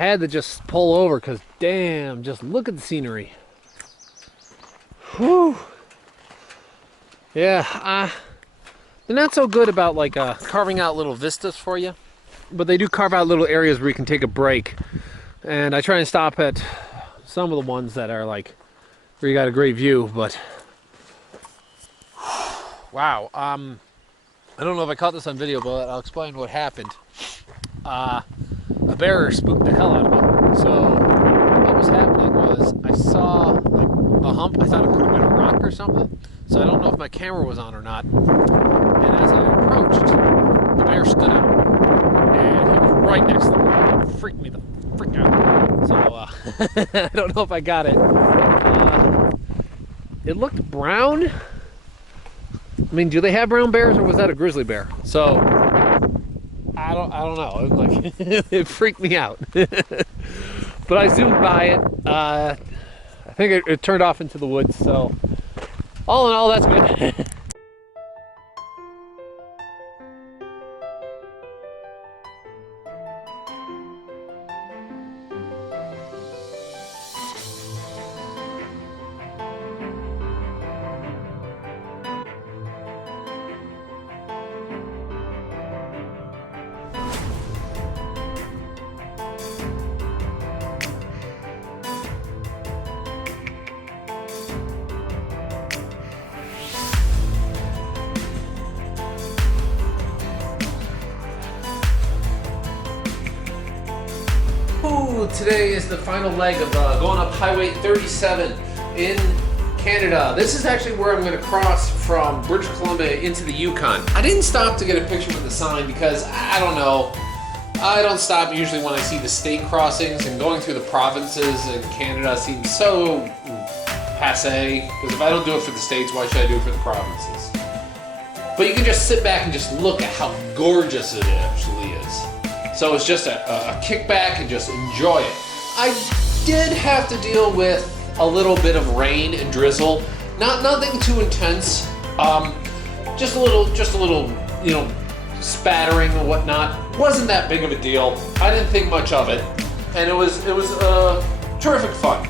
I had to just pull over because damn, just look at the scenery. Whew. Yeah, they're not so good about like carving out little vistas for you, but they do carve out little areas where you can take a break. And I try and stop at some of the ones that are like where you got a great view, but wow. I don't know if I caught this on video, but I'll explain what happened. A bear spooked the hell out of me. So what was happening was I saw like a hump. I thought it could have been a rock or something. So I don't know if my camera was on or not. And as I approached, the bear stood up, and he was right next to me. It freaked me the frick out. So I don't know if I got it. It looked brown. I mean, do they have brown bears, or was that a grizzly bear? So I don't know. It was like it freaked me out. But I zoomed by it. I think it turned off into the woods. So all in all, that's good. Ooh, today is the final leg of going up Highway 37 in Canada. This is actually where I'm going to cross from British Columbia into the Yukon. I didn't stop to get a picture with the sign because, I don't know, I don't stop usually when I see the state crossings, and going through the provinces in Canada seems so passé, because if I don't do it for the states, why should I do it for the provinces? But you can just sit back and just look at how gorgeous it actually is. So it's just a kickback and just enjoy it. I did have to deal with a little bit of rain and drizzle. Nothing too intense. Just a little, you know, spattering and whatnot. Wasn't that big of a deal. I didn't think much of it, and it was terrific fun.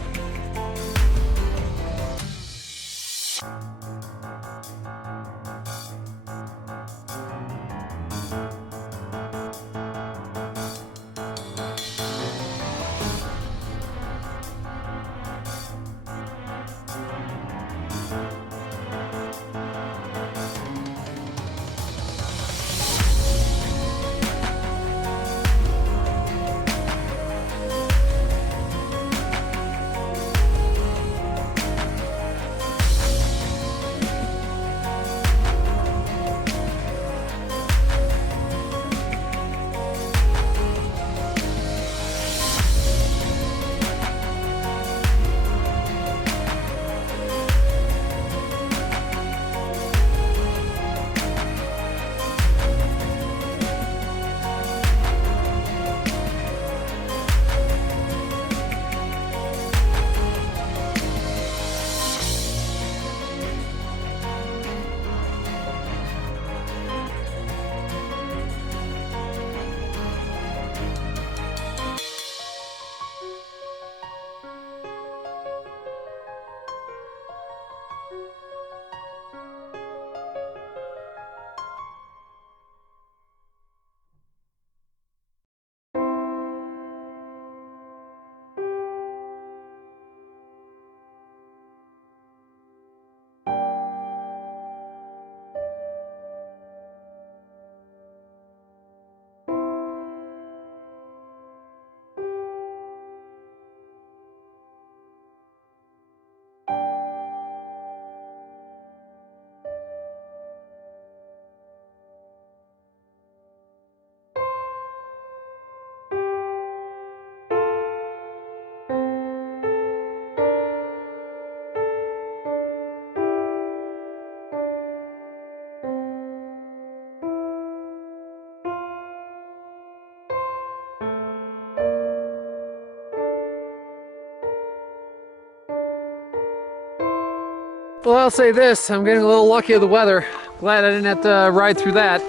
Well, I'll say this, I'm getting a little lucky with the weather. Glad I didn't have to ride through that.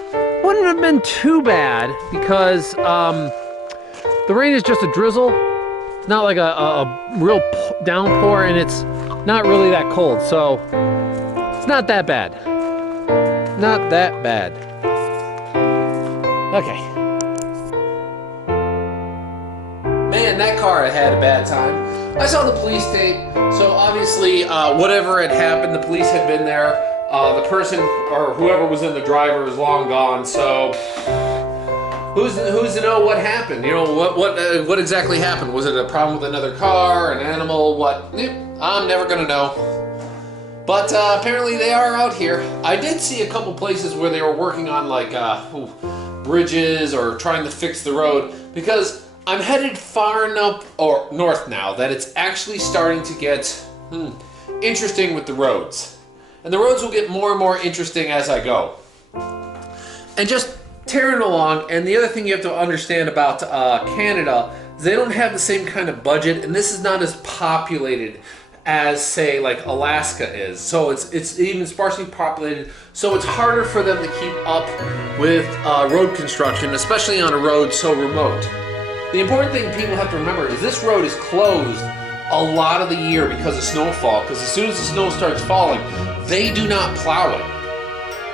Wouldn't have been too bad because The rain is just a drizzle. It's not like a real downpour, and it's not really that cold, so it's not that bad. Not that bad. Okay. Man, that car had a bad time. I saw the police tape, so obviously whatever had happened, the police had been there. The person or whoever was in the driver is long gone, so who's to know what happened? You know, what exactly happened? Was it a problem with another car, an animal, what? I'm never gonna know. But apparently they are out here. I did see a couple places where they were working on like bridges or trying to fix the road, because I'm headed far enough or north now that it's actually starting to get interesting with the roads. And the roads will get more and more interesting as I go. And just tearing along, and the other thing you have to understand about Canada is they don't have the same kind of budget, and this is not as populated as, say, like Alaska is. So it's even sparsely populated, so it's harder for them to keep up with road construction, especially on a road so remote. The important thing people have to remember is this road is closed a lot of the year because of snowfall, because as soon as the snow starts falling, they do not plow it.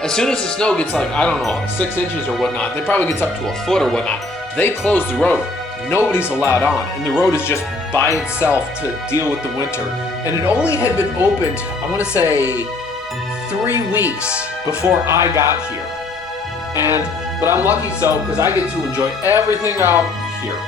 As soon as the snow gets like, I don't know, 6 inches or whatnot, it probably gets up to a foot or whatnot, they close the road. Nobody's allowed on, and the road is just by itself to deal with the winter. And it only had been opened, I want to say, 3 weeks before I got here. But I'm lucky so, because I get to enjoy everything out here.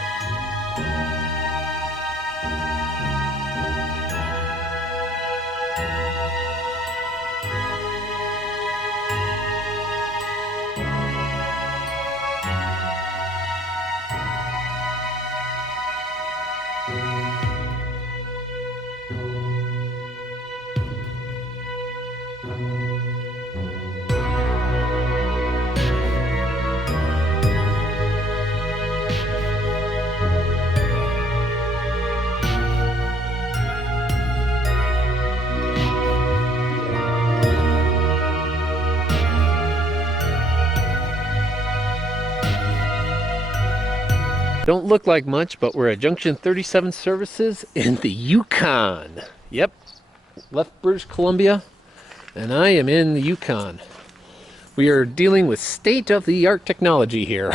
Don't look like much, but we're at Junction 37 services in the Yukon. Yep, left British Columbia, and I am in the Yukon. We are dealing with state-of-the-art technology here.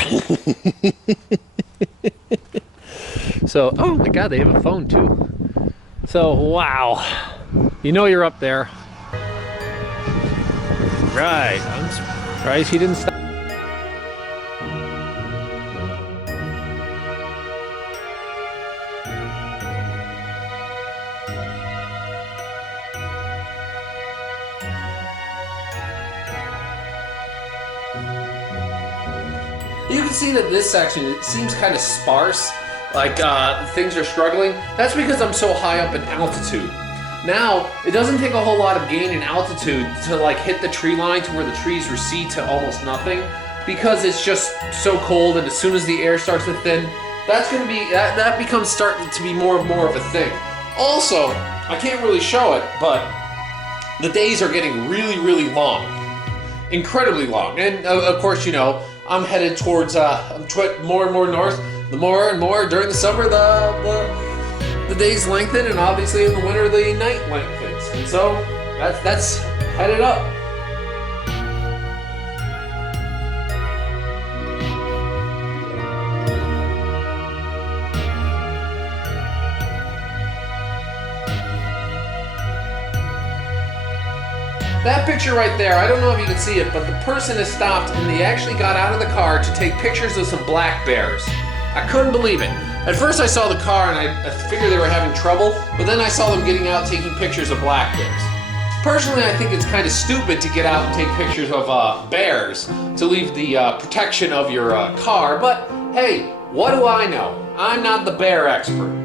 So, oh my God, they have a phone too. So, wow, you know you're up there. Right, I'm surprised he didn't stop. You can see that this section, it seems kind of sparse, like things are struggling. That's because I'm so high up in altitude. Now, it doesn't take a whole lot of gain in altitude to like hit the tree line to where the trees recede to almost nothing, because it's just so cold, and as soon as the air starts to thin, that's going to be, that becomes starting to be more and more of a thing. Also, I can't really show it, but the days are getting really, really long. Incredibly long. And of course, you know, I'm headed towards more and more north. The more and more during the summer, the days lengthen, and obviously in the winter the night lengthens. And so that's headed up. That picture right there, I don't know if you can see it, but the person has stopped and they actually got out of the car to take pictures of some black bears. I couldn't believe it. At first I saw the car and I figured they were having trouble, but then I saw them getting out taking pictures of black bears. Personally, I think it's kind of stupid to get out and take pictures of bears to leave the protection of your car, but hey, what do I know? I'm not the bear expert.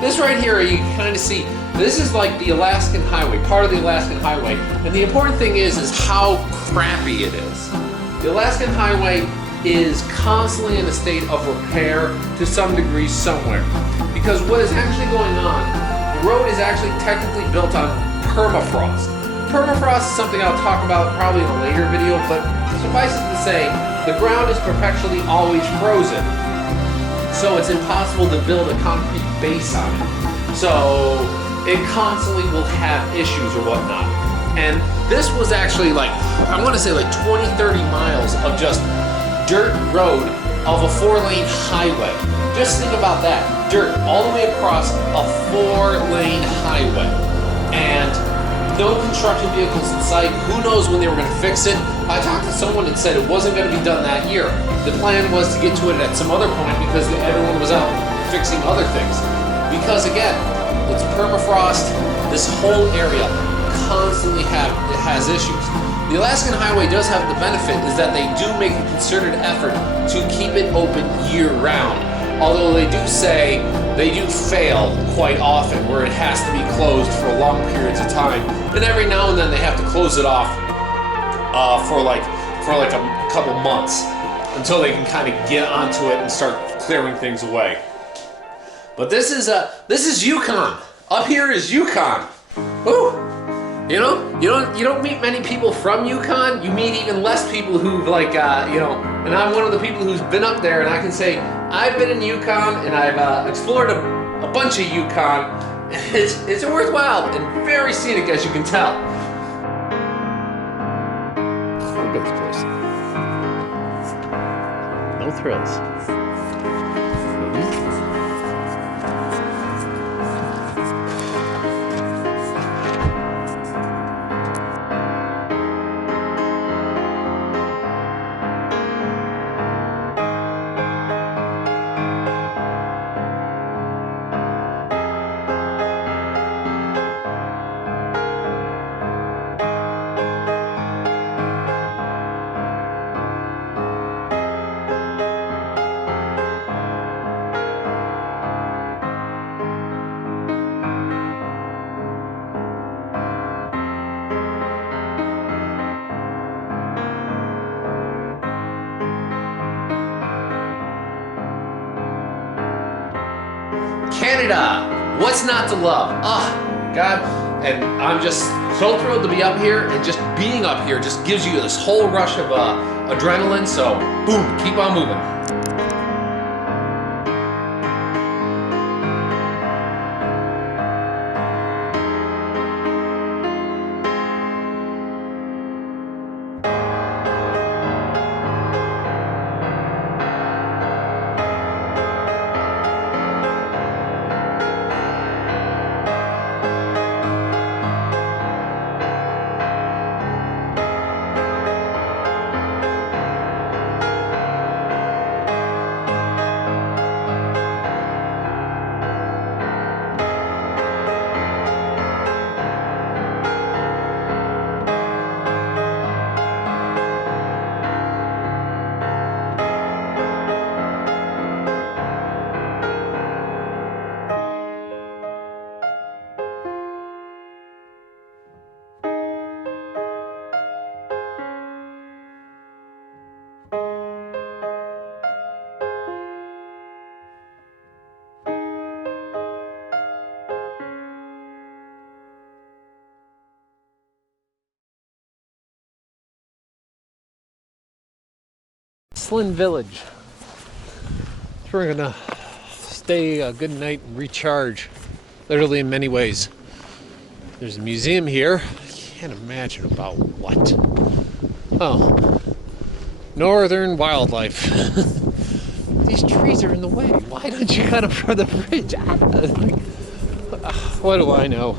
This right here, you can kind of see, this is like the Alaskan Highway, part of the Alaskan Highway. And the important thing is how crappy it is. The Alaskan Highway is constantly in a state of repair to some degree somewhere. Because what is actually going on, the road is actually technically built on permafrost. Permafrost is something I'll talk about probably in a later video, but suffice it to say, the ground is perpetually always frozen. So it's impossible to build a concrete base on it. So it constantly will have issues or whatnot. And this was actually like, I want to say like 20, 30 miles of just dirt road of a 4-lane highway. Just think about that. Dirt all the way across a 4-lane highway. And no construction vehicles in sight. Who knows when they were going to fix it? I talked to someone and said it wasn't going to be done that year. The plan was to get to it at some other point because everyone was out fixing other things. Because again, it's permafrost. This whole area constantly has issues. The Alaskan Highway does have the benefit is that they do make a concerted effort to keep it open year-round. Although they do say they do fail quite often where it has to be closed for long periods of time. And every now and then they have to close it off for like a couple months until they can kind of get onto it and start clearing things away. But this is Yukon. Up here is Yukon. Woo! You know, you don't meet many people from Yukon. You meet even less people who like, and I'm one of the people who's been up there, and I can say I've been in Yukon and I've explored a bunch of Yukon. It's worthwhile and very scenic, as you can tell. Look at this place. No thrills. Canada, what's not to love? Oh, God, and I'm just so thrilled to be up here, and just being up here just gives you this whole rush of adrenaline, so boom, keep on moving. Teslin Village. So we're gonna stay a good night and recharge, literally in many ways. There's a museum here. I can't imagine about what. Oh, northern wildlife. These trees are in the way. Why don't you cut them for the bridge? What do I know?